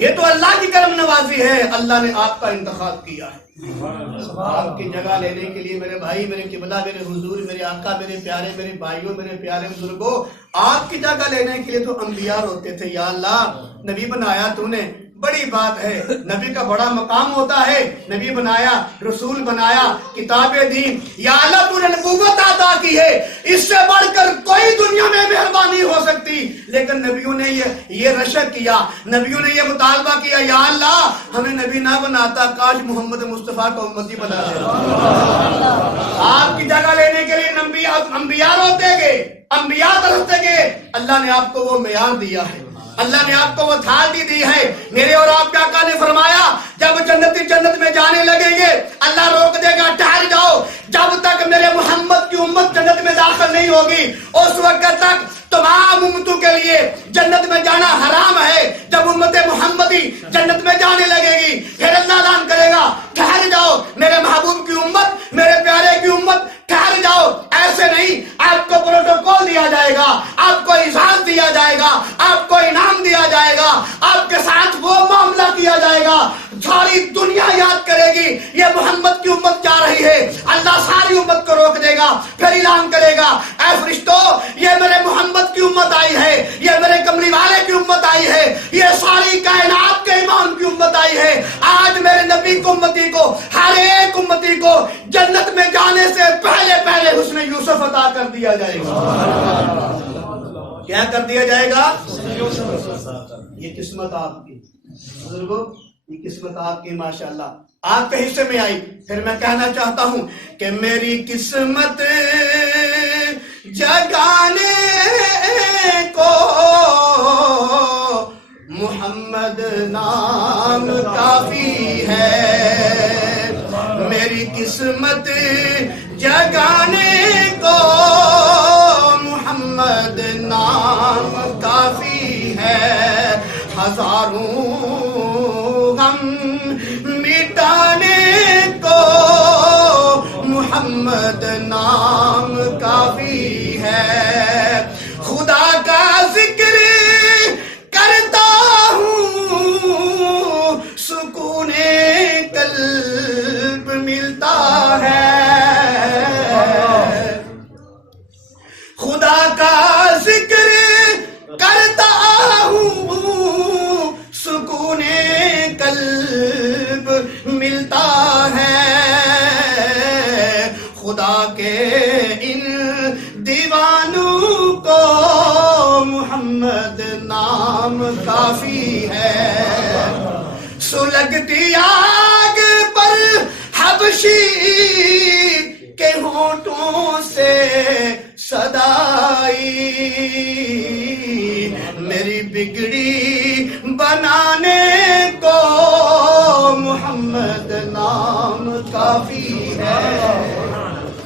یہ تو اللہ کی کرم نوازی ہے، اللہ نے آپ کا انتخاب کیا ہے آپ کی جگہ لینے کے لیے۔ میرے بھائی، میرے قبلہ، میرے حضور، میرے آقا، میرے پیارے، میرے بھائیوں، میرے پیارے بزرگوں، آپ کی جگہ لینے کے لیے تو انبیاء روتے تھے، یا اللہ نبی بنایا تو نے، بڑی بات ہے، نبی کا بڑا مقام ہوتا ہے، نبی بنایا، رسول بنایا، کتاب دین، یا اللہ تو نے نبوت عطا کی ہے، اس سے بڑھ کر کوئی دنیا میں مہربانی ہو سکتی، لیکن نبیوں نے یہ رشک کیا، نبیوں نے یہ مطالبہ کیا، یا اللہ ہمیں نبی نہ بناتا، کاش محمد مصطفیٰ کو امتی بنا دیتا۔ آپ کی جگہ لینے کے لیے انبیاء روتے گے، انبیاء ترستے گے، اللہ نے آپ کو وہ معیار دیا ہے، اللہ نے آپ کو وہ تھالی دی ہے۔ میرے اور آپ کے آقا نے فرمایا جب جنتی جنت میں جانے لگیں گے اللہ روک دے گا، ٹھہر جاؤ، جب تک میرے محمد کی امت جنت میں داخل نہیں ہوگی اس وقت تک تمام امتوں کے لیے جنت میں جانا حرام ہے۔ جب امت محمدی جنت میں جانے لگے گی پھر اللہ اعلان کرے گا ٹھہر جاؤ میرے محبوب کی امت، میرے پیارے کی امت، ٹھہر جاؤ۔ ایسے نہیں، آپ کو پروٹوکول دیا جائے گا، آپ کو اعزاز دیا جائے گا، آپ کو انعام دیا جائے گا، آپ کے ساتھ وہ معاملہ کیا جائے گا، ساری دنیا یاد کرے گی یہ محمد کی امت جا رہی ہے، اللہ ساری امت کو روک دے گا، پھر اعلان کرے گا اے فرشتوں یہ میرے محمد کی امت آئی ہے، یہ میرے کملی والے کی امت آئی ہے، یہ ساری کائنات کے امام کی امت آئی ہے۔ آج میرے نبی کو امتی کو، ہر ایک امتی کو جنت میں جانے سے پہلے حسن یوسف عطا کر دیا جائے گا۔ کیا کر دیا جائے گا؟ یہ قسمت آپ کی بزرگوں، یہ قسمت آپ کی ماشاءاللہ آپ کے حصے میں آئی۔ پھر میں کہنا چاہتا ہوں کہ میری قسمت جگانے کو محمد نام کافی ہے، میری قسمت جگانے کو محمد نام کافی ہے، ہزاروں غم مٹانے کو محمد نام کافی ہے، خدا کا ذکر کرتا ہوں سکون قلب ملتا ہے، خدا کا ذکر کرتا ہوں سکون قلب ملتا ہے، خدا کے ان دیوانوں کو محمد نام کافی ہے، سلگتی آگ پر حبشی کے ہونٹوں سے صدائی، میری بگڑی